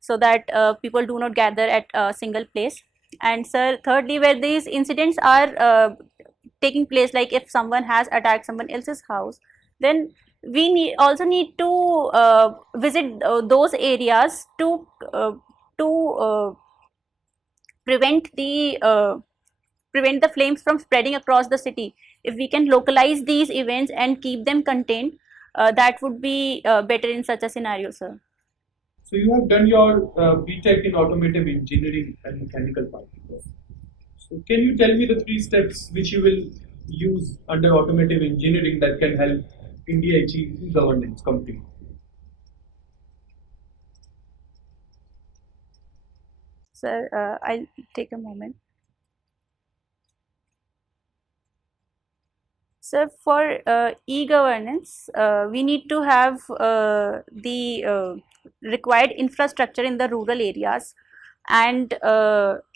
so that people do not gather at a single place. And sir, thirdly, where these incidents are taking place, like if someone has attacked someone else's house, then we also need to visit those areas to prevent the flames from spreading across the city. If we can localize these events and keep them contained, that would be better in such a scenario, sir. So you have done your BTech in automotive engineering and mechanical part. So can you tell me the 3 steps which you will use under automotive engineering that can help India achieve governance completely? Sir, I'll take a moment. So for e-governance, we need to have the required infrastructure in the rural areas, and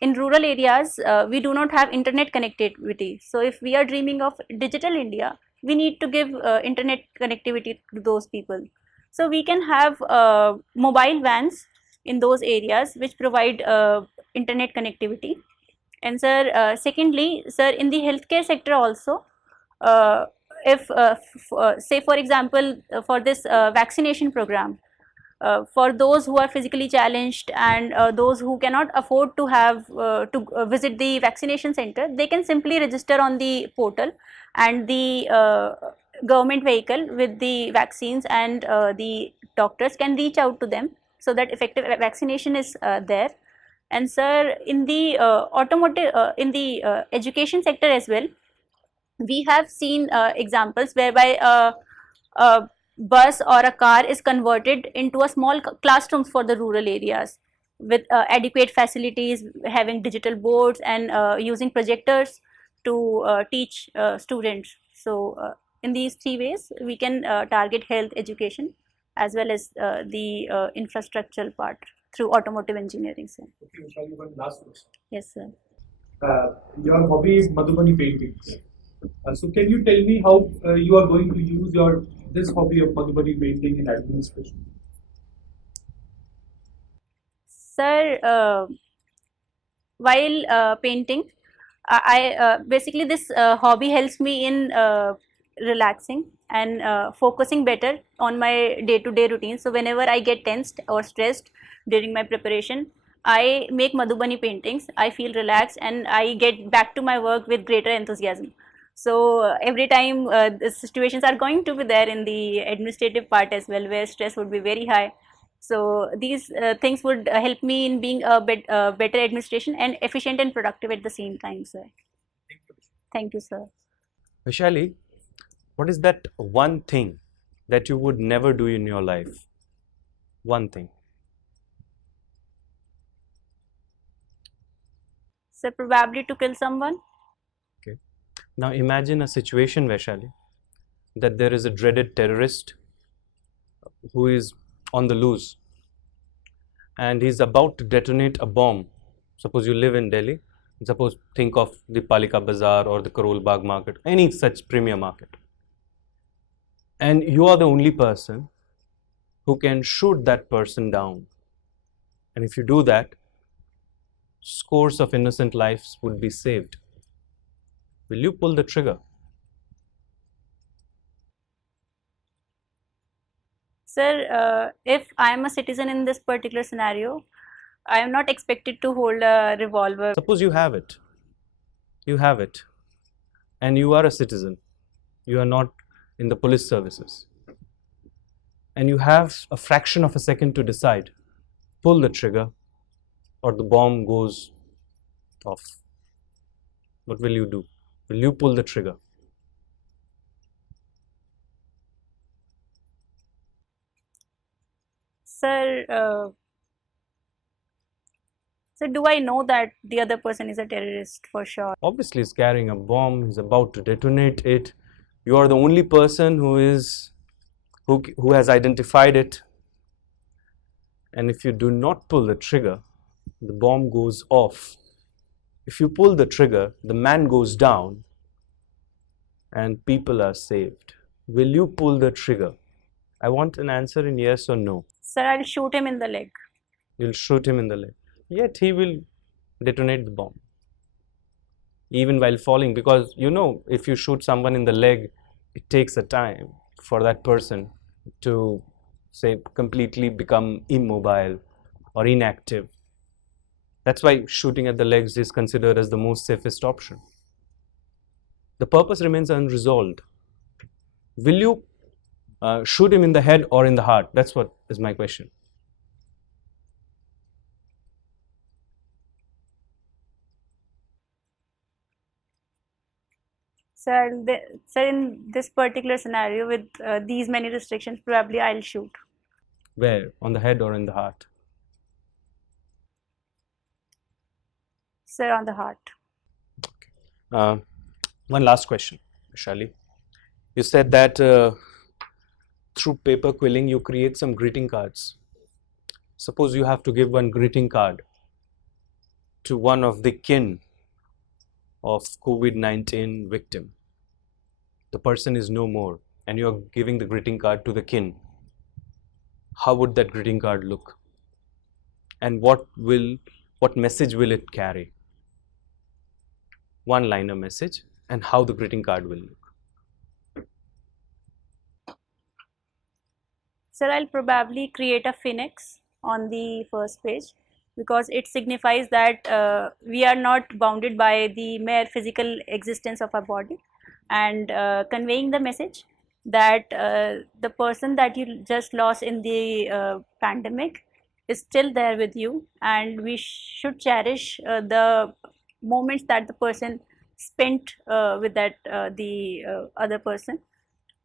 in rural areas we do not have internet connectivity. So if we are dreaming of digital India, we need to give internet connectivity to those people. So we can have mobile vans in those areas which provide internet connectivity. And sir, secondly, sir, in the healthcare sector also, uh, if say for example for this vaccination program, for those who are physically challenged and those who cannot afford to have to visit the vaccination center, they can simply register on the portal, and the government vehicle with the vaccines and the doctors can reach out to them so that effective vaccination is there. And sir, in the automotive in the education sector as well, we have seen examples whereby a bus or a car is converted into a small classrooms for the rural areas with adequate facilities, having digital boards and using projectors to teach students. So in these 3 ways we can target health, education as well as the infrastructural part through automotive engineering, sir. Okay, Vaishali, one last question. Yes, sir. Your hobby is Madhubani paintings. So can you tell me how you are going to use this hobby of Madhubani painting in administration? Sir, while painting, basically this hobby helps me in relaxing and focusing better on my day-to-day routine. So whenever I get tensed or stressed during my preparation, I make Madhubani paintings. I feel relaxed and I get back to my work with greater enthusiasm. So every time the situations are going to be there in the administrative part as well, where stress would be very high. So these things would help me in being a better administration and efficient and productive at the same time, sir. Thank you, sir. Vaishali, what is that one thing that you would never do in your life? One thing. So probably to kill someone. Okay. Now imagine a situation, Vaishali, that there is a dreaded terrorist who is on the loose and he's about to detonate a bomb. Suppose you live in Delhi. Suppose think of the Palika Bazaar or the Karol Bagh market, any such premier market. And you are the only person who can shoot that person down. And if you do that, scores of innocent lives would be saved. Will you pull the trigger? Sir, if I am a citizen in this particular scenario, I am not expected to hold a revolver. Suppose you have it. You have it. And you are a citizen. You are not in the police services. And you have a fraction of a second to decide. Pull the trigger or the bomb goes off. What will you do? Will you pull the trigger? Sir, so do I know that the other person is a terrorist for sure? Obviously, he's carrying a bomb. He's about to detonate it. You are the only person who has identified it. And if you do not pull the trigger, the bomb goes off. If you pull the trigger, the man goes down and people are saved. Will you pull the trigger? I want an answer in yes or no. Sir, I'll shoot him in the leg. You'll shoot him in the leg. Yet he will detonate the bomb. Even while falling, because you know, if you shoot someone in the leg, it takes a time for that person to, say, completely become immobile or inactive. That's why shooting at the legs is considered as the most safest option. The purpose remains unresolved. Will you shoot him in the head or in the heart? That's what is my question. Sir, in this particular scenario with these many restrictions, probably I'll shoot. Where? On the head or in the heart? Sir, on the heart. One last question, Vaishali. You said that through paper quilling you create some greeting cards. Suppose you have to give one greeting card to one of the kin of COVID-19 victim. The person is no more and you are giving the greeting card to the kin. How would that greeting card look? And what message will it carry? One-liner message, and how the greeting card will look. Sir, I'll probably create a phoenix on the first page because it signifies that we are not bounded by the mere physical existence of our body, and conveying the message that the person that you just lost in the pandemic is still there with you, and we should cherish the moments that the person spent with that the other person,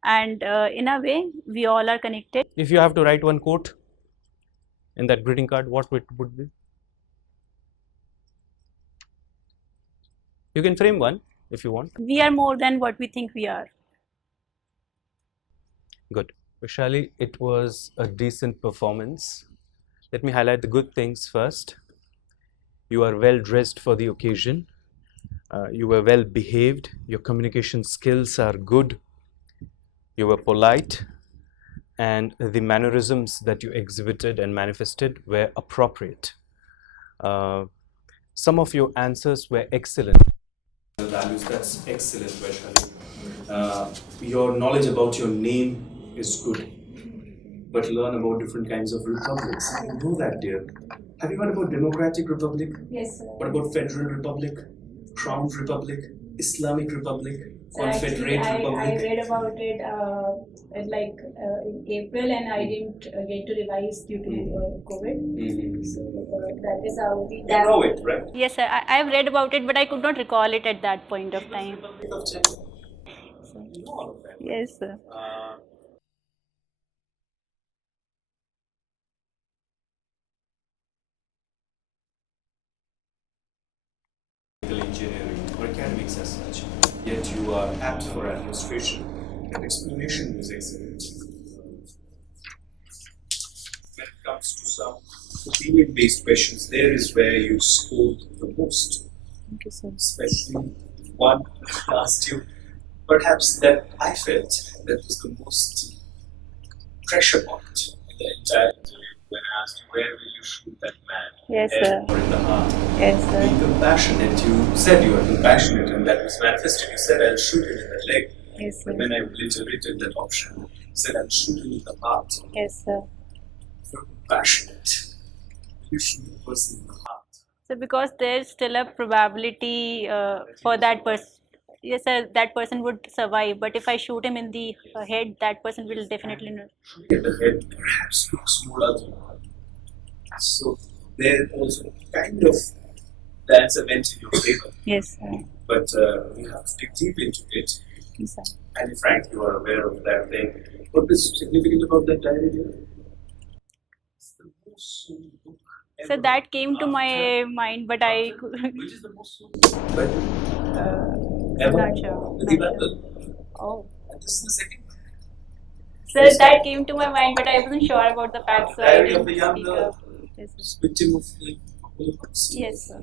and in a way we all are connected. If you have to write one quote in that greeting card, what it would be? You can frame one if you want. We are more than what we think we are. Good. Vaishali, it was a decent performance. Let me highlight the good things first. You are well dressed for the occasion. You were well behaved. Your communication skills are good. You were polite. And the mannerisms that you exhibited and manifested were appropriate. Some of your answers were excellent. Values, that's excellent, Vaishali. Your knowledge about your name is good, but learn about different kinds of republics. I know that, dear. Have you heard about Democratic Republic? Yes, sir. What about Federal Republic, Crown Republic, Islamic Republic, Confederate Actually, Republic? I read about it in April, and I didn't get to revise due to COVID. So that is how You know it, right? Yes, sir. I have read about it, but I could not recall it at that point of time. Republic of China. You know all of that. Yes, sir. Engineering or academics as such, yet you are apt for administration, and explanation was excellent. When it comes to some opinion-based questions, there is where you scored the most. Thank you, sir. Especially one asked you, perhaps that I felt that was the most pressure point in the entire interview, when I asked you, where will you shoot that man? Yes, Head sir. or in the heart? Yes, Be sir. compassionate. You said you are compassionate, and that was manifested. You said, I'll shoot it in the leg. Yes, sir. But when I reiterated that option, said, I'm shooting in the heart. Yes, sir. Very passionate. You shoot the person in the heart. So because there's still a probability for that person. Yes, sir, that person would survive. But if I shoot him in the head, that person will definitely not. Shooting at the head perhaps looks more ugly. So there also kind of that's a went in your favor. Yes, sir. But you have to dig deep into it. Yes, sir. And in fact, you are aware of that thing. What is significant about that diary here? It's the most sold book ever. So that came to my mind, but I Which is the most sold book ever? not sure. The Bible. Oh. And this is the second. So that came to my mind, but I wasn't sure about the facts, so I Diary of didn't the young speak girl. up. Yes, sir. Victim of the Yes, sir.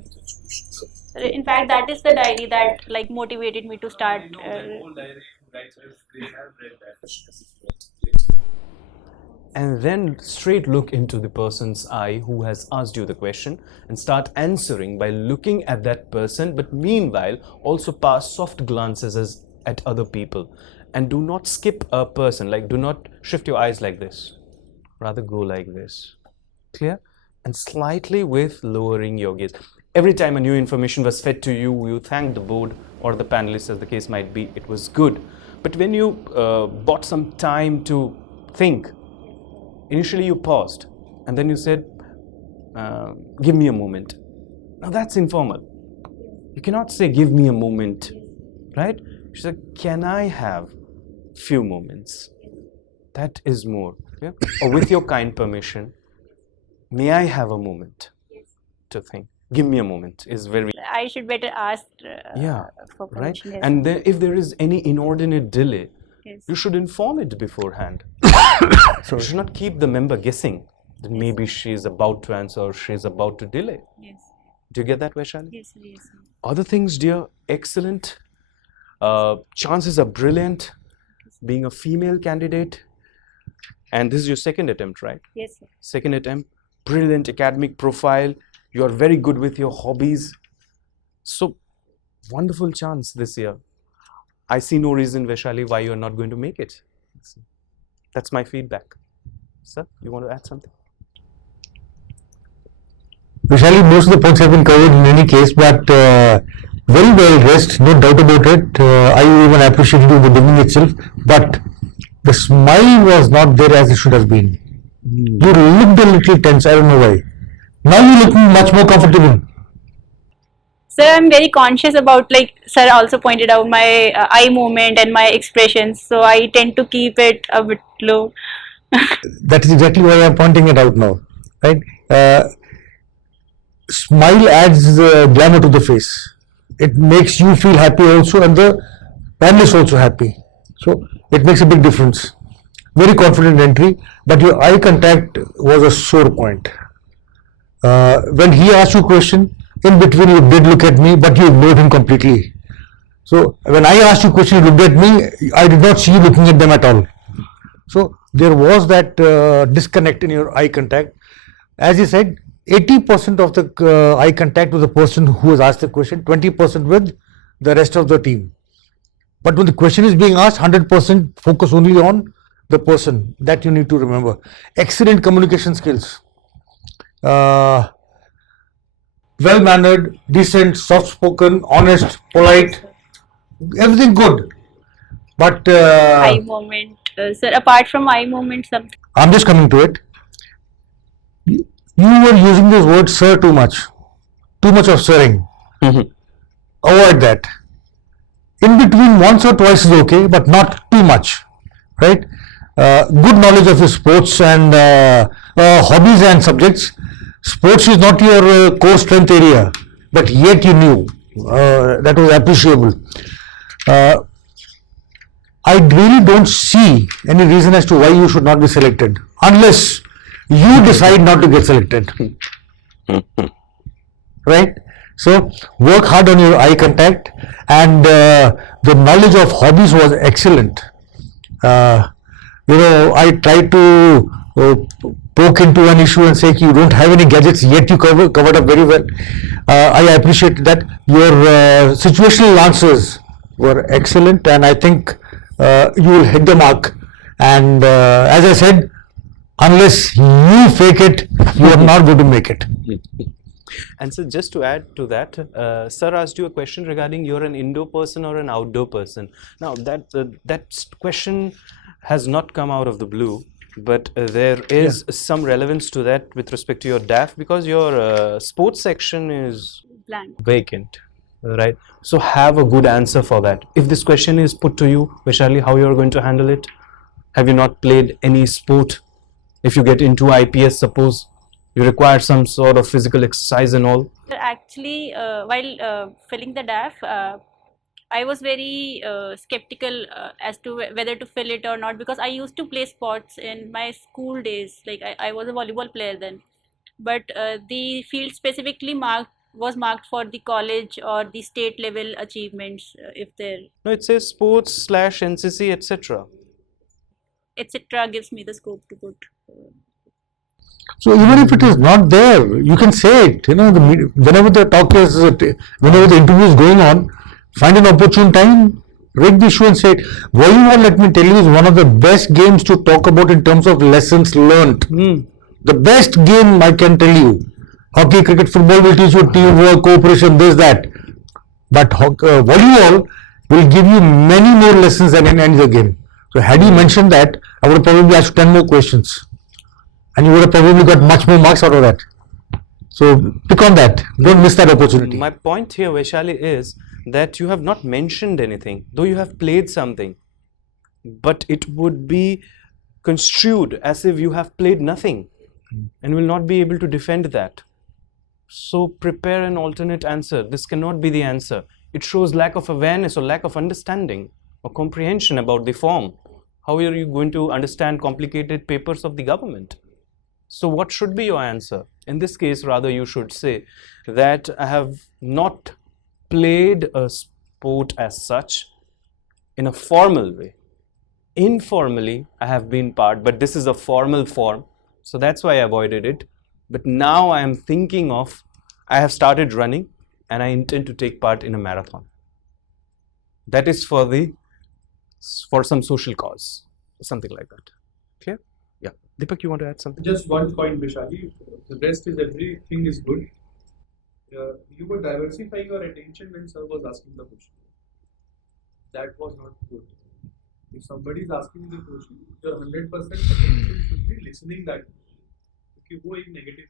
So in fact, that is the diary that like motivated me to start. You know that whole diary writers, they have read that. And then straight look into the person's eye who has asked you the question and start answering by looking at that person, but meanwhile also pass soft glances at other people, and do not skip a person, like do not shift your eyes like this, rather go like this. Clear? And slightly with lowering your gaze. Every time a new information was fed to you, you thanked the board or the panelists, as the case might be. It was good. But when you bought some time to think, initially you paused and then you said, give me a moment. Now that's informal. You cannot say, give me a moment, right? You said, can I have few moments? That is more. Yeah? Or with your kind permission, may I have a moment to think? Give me a moment is very. I should better ask Yeah, for right? permission. Yes. And if there is any inordinate delay, Yes. you should inform it beforehand. So you should not keep the member guessing that maybe she is about to answer or she is about to delay. Yes. Do you get that, Vaishali? Yes, yes. Other things, dear, excellent. Chances are brilliant. Being a female candidate, and this is your second attempt, right? Yes, sir. Second attempt, brilliant academic profile. You are very good with your hobbies. So, wonderful chance this year. I see no reason, Vaishali, why you are not going to make it. That's my feedback. Sir, you want to add something? Vishali, most of the points have been covered in any case, but very well dressed, no doubt about it. I even appreciated you in the beginning itself, but the smile was not there as it should have been. You looked a little tense, I don't know why. Now you're looking much more comfortable. Sir, I'm very conscious about, like sir also pointed out, my eye movement and my expressions, so I tend to keep it a bit low. That is exactly why I'm pointing it out now, right? Smile adds glamour to the face. It makes you feel happy also, and the panelists also happy. So it makes a big difference. Very confident entry, but your eye contact was a sore point. When he asked you a question, in between you did look at me, but you ignored him completely. So when I asked you a question, you looked at me, I did not see you looking at them at all. So there was that disconnect in your eye contact. As you said, 80% of the eye contact with the person who was asked the question, 20% with the rest of the team. But when the question is being asked, 100% focus only on the person. That you need to remember. Excellent communication skills. Well-mannered, decent, soft-spoken, honest, polite, everything good. But Eye movement, sir. Apart from eye movement, something. I'm just coming to it. You were using this word "sir" too much of sirring. Avoid that. In between, once or twice is okay, but not too much, right? Good knowledge of your sports and hobbies and subjects. Sports is not your core strength area, but yet you knew. That was appreciable. I really don't see any reason as to why you should not be selected, unless you decide not to get selected. Right? So work hard on your eye contact, and the knowledge of hobbies was excellent. I tried to poke into an issue and say you don't have any gadgets, yet you covered up very well. I appreciate that. Your situational answers were excellent, and I think you will hit the mark. And as I said, unless you fake it, you are not going to make it. And so just to add to that, sir asked you a question regarding you're an indoor person or an outdoor person. Now that question has not come out of the blue, but there is some relevance to that with respect to your DAF, because your sports section is Blank. vacant, right? So have a good answer for that. If this question is put to you, Vaishali, how you're going to handle it? Have you not played any sport? If you get into IPS, suppose you require some sort of physical exercise and all. Actually, while filling the DAF, I was very skeptical as to whether to fill it or not, because I used to play sports in my school days. Like I was a volleyball player then, but the field specifically was marked for the college or the state level achievements, if there No, it says sports / NCC, etc. etc. gives me the scope to put. So even if it is not there, you can say it. Whenever the talk is, whenever the interview is going on, find an opportune time, rake the issue and say it. Volleyball, let me tell you, is one of the best games to talk about in terms of lessons learned. The best game, I can tell you. Hockey, cricket, football will teach you teamwork, cooperation, this, that. But volleyball will give you many more lessons than in any other game. So had you mentioned that, I would have probably asked 10 more questions. And you would have probably got much more marks out of that. So pick on that. Don't miss that opportunity. My point here, Vaishali, is that you have not mentioned anything, though you have played something, but it would be construed as if you have played nothing and will not be able to defend that. So prepare an alternate answer. This cannot be the answer. It shows lack of awareness or lack of understanding or comprehension about the form. How are you going to understand complicated papers of the government? So what should be your answer? In this case, rather you should say that I have not played a sport as such in a formal way. Informally, I have been part, but this is a formal form. So that's why I avoided it. But now I am thinking of, I have started running and I intend to take part in a marathon. That is for some social cause, something like that. Clear? Yeah. Deepak, you want to add something? Just one point, Vaishali. The rest is everything is good. You were diversifying your attention when sir was asking the question. That was not good. If somebody is asking the question, your 100% attention should be listening that. Okay, go in negative,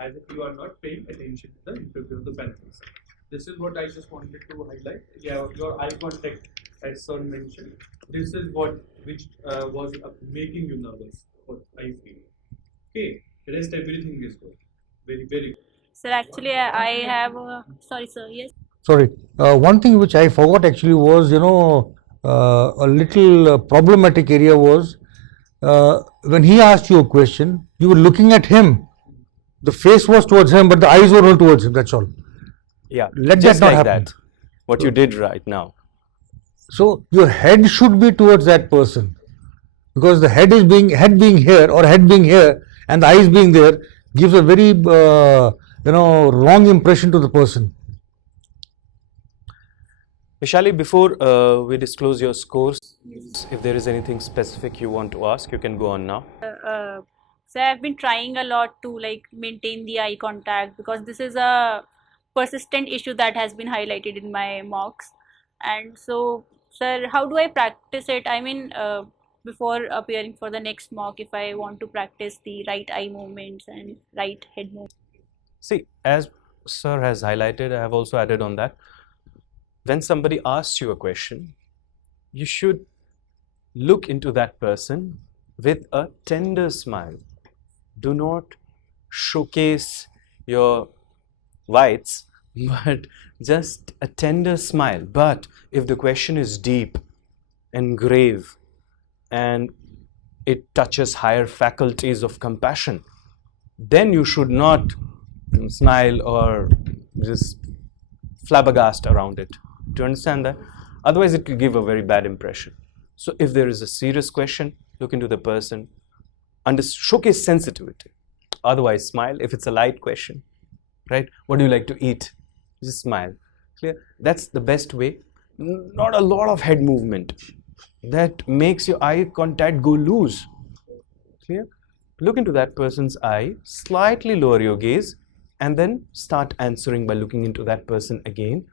as if you are not paying attention to the interview of the panelists. This is what I just wanted to highlight. Yeah, your eye contact, as sir mentioned, this is which was making you nervous. What I feel. Okay, the rest everything is good. Very, very good. Sir, actually, I have. Sorry, sir. Yes. Sorry. One thing which I forgot actually was, a little problematic area was when he asked you a question, you were looking at him. The face was towards him, but the eyes were not towards him. That's all. Yeah. Let just that not like happen. that. What you did right now. So your head should be towards that person, because the head being here or head being here and the eyes being there gives a very wrong impression to the person. Vaishali, before we disclose your scores, if there is anything specific you want to ask, you can go on now. So I've been trying a lot to maintain the eye contact, because this is a persistent issue that has been highlighted in my mocks. And so, sir, how do I practice it? I mean, before appearing for the next mock, if I want to practice the right eye movements and right head movements. See, as sir has highlighted, I have also added on that. When somebody asks you a question, you should look into that person with a tender smile. Do not showcase your whites, but just a tender smile. But if the question is deep and grave and it touches higher faculties of compassion, then you should not smile or just flabbergast around it. Do you understand that? Otherwise, it will give a very bad impression. So if there is a serious question, look into the person, showcase sensitivity. Otherwise, smile. If it's a light question, right? What do you like to eat? Just smile. Clear? That's the best way. Not a lot of head movement. that makes your eye contact go loose. Clear? Look into that person's eye, slightly lower your gaze, and then start answering by looking into that person again.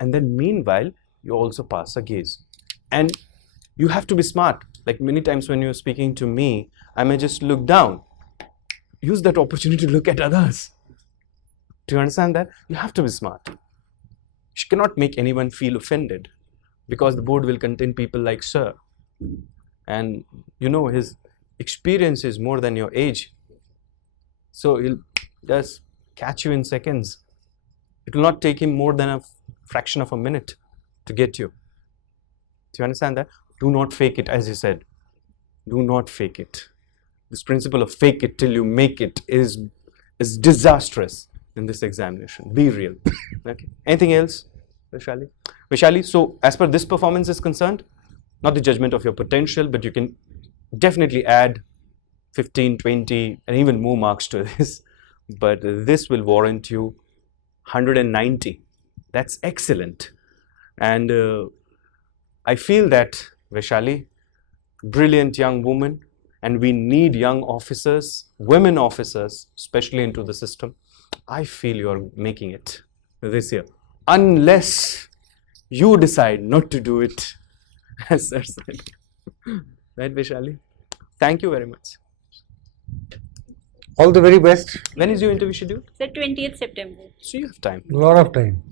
And then meanwhile, you also pass a gaze. And you have to be smart. Like many times when you're speaking to me, I may just look down. Use that opportunity to look at others. Do you understand that? You have to be smart. You cannot make anyone feel offended, because the board will contain people like sir. And you know, his experience is more than your age. So he'll just catch you in seconds. It will not take him more than a fraction of a minute to get you. Do you understand that? Do not fake it, as you said. Do not fake it. This principle of fake it till you make it is disastrous in this examination. Be real. Okay. Anything else, Vaishali? Vaishali, so as per this performance is concerned, not the judgment of your potential, but you can definitely add 15, 20, and even more marks to this. But this will warrant you 190. That's excellent. And I feel that, Vaishali, brilliant young woman, and we need young officers, women officers, especially into the system. I feel you're making it this year, unless you decide not to do it, as sir said. Right, Vaishali? Thank you very much. All the very best. When is your interview scheduled? Sir, 20th September. So you have time. A lot of time.